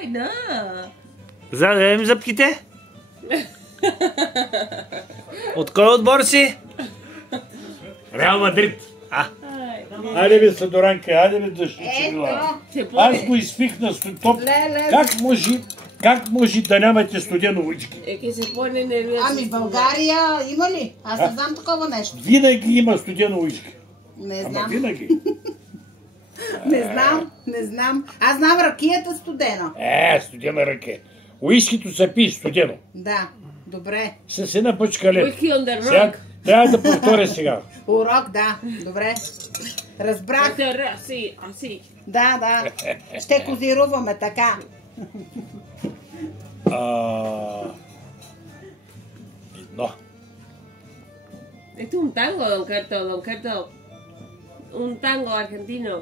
Ay, no. За да ядем зъбките? От кой отбор си? Реал Мадрид. Айде бе, Сладоранка, айде бе, дъщерила. Аз го изпих на топ. Как може да нямате студено уички? Ами в България има ли? Аз не знам такова нещо. Винаги има студено уички. Не Ама знам. винаги. Не знам. Аз знам ракията студена. Студена ръке. Уискито се пие студено. Да, добре. С една пъчка лед. Whisky on the Сега, rock. трябва да повторя сега. Урок, да. Добре. Разбрах. Así. Да. Ще козируваме така. No. Esto es un tango, don Carto. Un tango argentino.